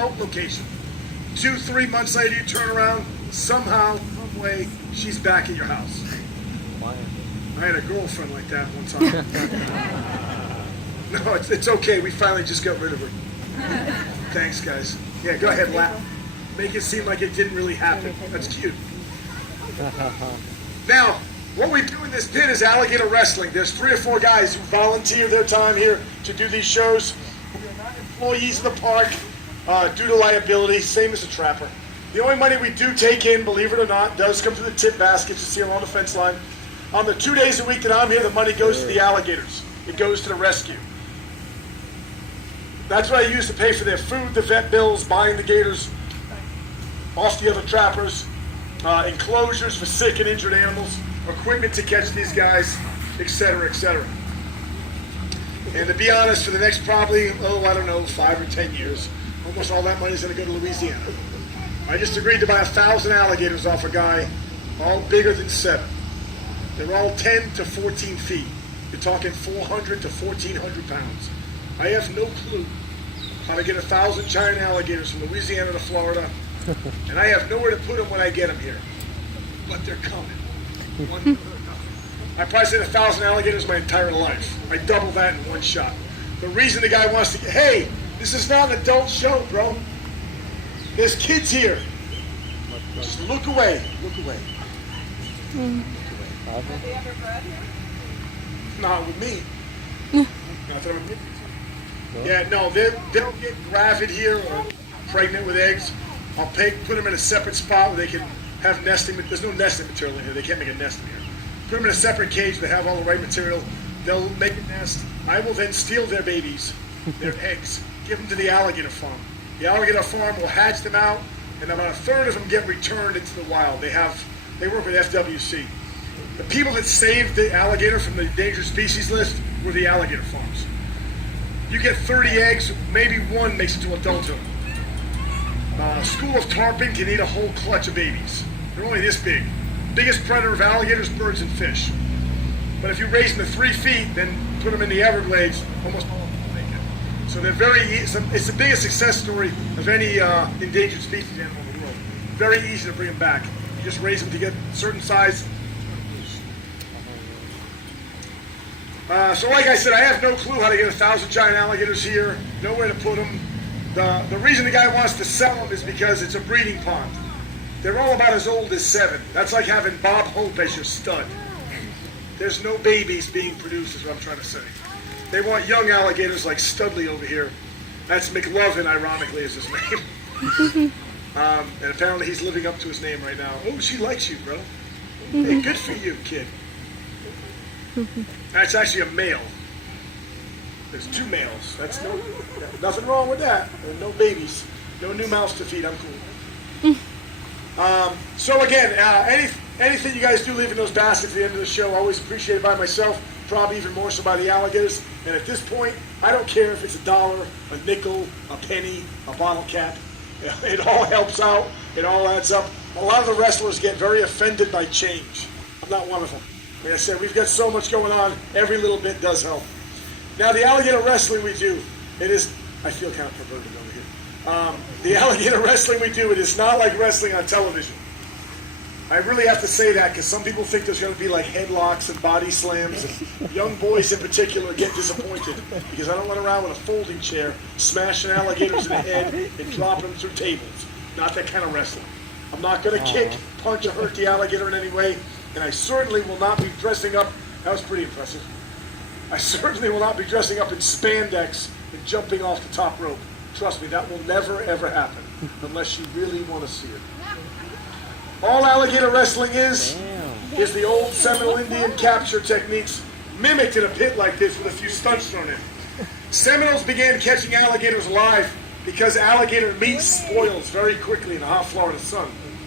remote location. 2-3 months later, you turn around, somehow, some way, she's back at your house. I had a girlfriend like that one time. No, it's okay. We finally just got rid of her. Thanks, guys. Yeah, go ahead, laugh. Make it seem like it didn't really happen. That's cute. Now, what we do in this pit is alligator wrestling. There's 3 or 4 guys who volunteer their time here to do these shows. We are not employees of the park due to liability, same as a trapper. The only money we do take in, believe it or not, does come to the tip baskets you see along the fence line. On the 2 days a week that I'm here, the money goes to the alligators. It goes to the rescue. That's what I use to pay for their food, the vet bills, buying the gators off the other trappers, enclosures for sick and injured animals, equipment to catch these guys, etc., etc. And to be honest, for the next probably, I don't know, 5 or 10 years, almost all that money is going to go to Louisiana. I just agreed to buy 1,000 alligators off a guy, all bigger than 7. They're all 10 to 14 feet. You're talking 400 to 1,400 pounds. I have no clue how to get 1,000 giant alligators from Louisiana to Florida, and I have nowhere to put them when I get them here. But they're coming. I probably said 1,000 alligators my entire life. I double that in one shot. The reason the guy wants to get, hey, this is not an adult show, bro. There's kids here. Just look away. Look away. Have they ever bred here? Not with me. Not that I'm Yeah, no, they'll get gravid here or pregnant with eggs. I'll put them in a separate spot where they can have nesting. There's no nesting material in here. They can't make a nest in here. Put them in a separate cage. They have all the right material. They'll make a nest. I will then steal their babies, their eggs, give them to the alligator farm. The alligator farm will hatch them out, and about 1/3 of them get returned into the wild. They work with FWC. The people that saved the alligator from the endangered species list were the alligator farms. You get 30 eggs, maybe 1 makes it to adulthood. School of tarpon can eat a whole clutch of babies. They're only this big. Biggest predator of alligators, birds, and fish. But if you raise them to 3 feet, then put them in the Everglades, almost all of them will make it. So they're it's the biggest success story of any endangered species animal in the world. Very easy to bring them back. You just raise them to get a certain size. So like I said, I have no clue how to get 1,000 giant alligators here, nowhere to put them. The reason the guy wants to sell them is because it's a breeding pond. They're all about as old as 7. That's like having Bob Hope as your stud. There's no babies being produced is what I'm trying to say. They want young alligators like Studley over here. That's McLovin, ironically, is his name. And apparently he's living up to his name right now. Oh, she likes you, bro. Hey, good for you, kid. That's actually a male. There's 2 males. That's nothing wrong with that. There's no babies. No new mouths to feed. I'm cool. So again, anything you guys do leave in those baskets at the end of the show, always appreciated by myself, probably even more so by the alligators. And at this point, I don't care if it's $1, a nickel, a penny, a bottle cap. It all helps out. It all adds up. A lot of the wrestlers get very offended by change. I'm not one of them. Like I said, we've got so much going on. Every little bit does help. Now, the alligator wrestling we do, I feel kind of perverted over here. The alligator wrestling we do, it is not like wrestling on television. I really have to say that because some people think there's going to be like headlocks and body slams. And young boys in particular get disappointed because I don't run around with a folding chair, smashing alligators in the head and dropping them through tables. Not that kind of wrestling. I'm not going to kick, punch, or hurt the alligator in any way. And I certainly will not be dressing up. That was pretty impressive. I certainly will not be dressing up in spandex and jumping off the top rope. Trust me, that will never, ever happen unless you really want to see it. All alligator wrestling is the old Seminole Indian capture techniques mimicked in a pit like this with a few stunts thrown in. Seminoles began catching alligators alive because alligator meat spoils very quickly in the hot Florida sun.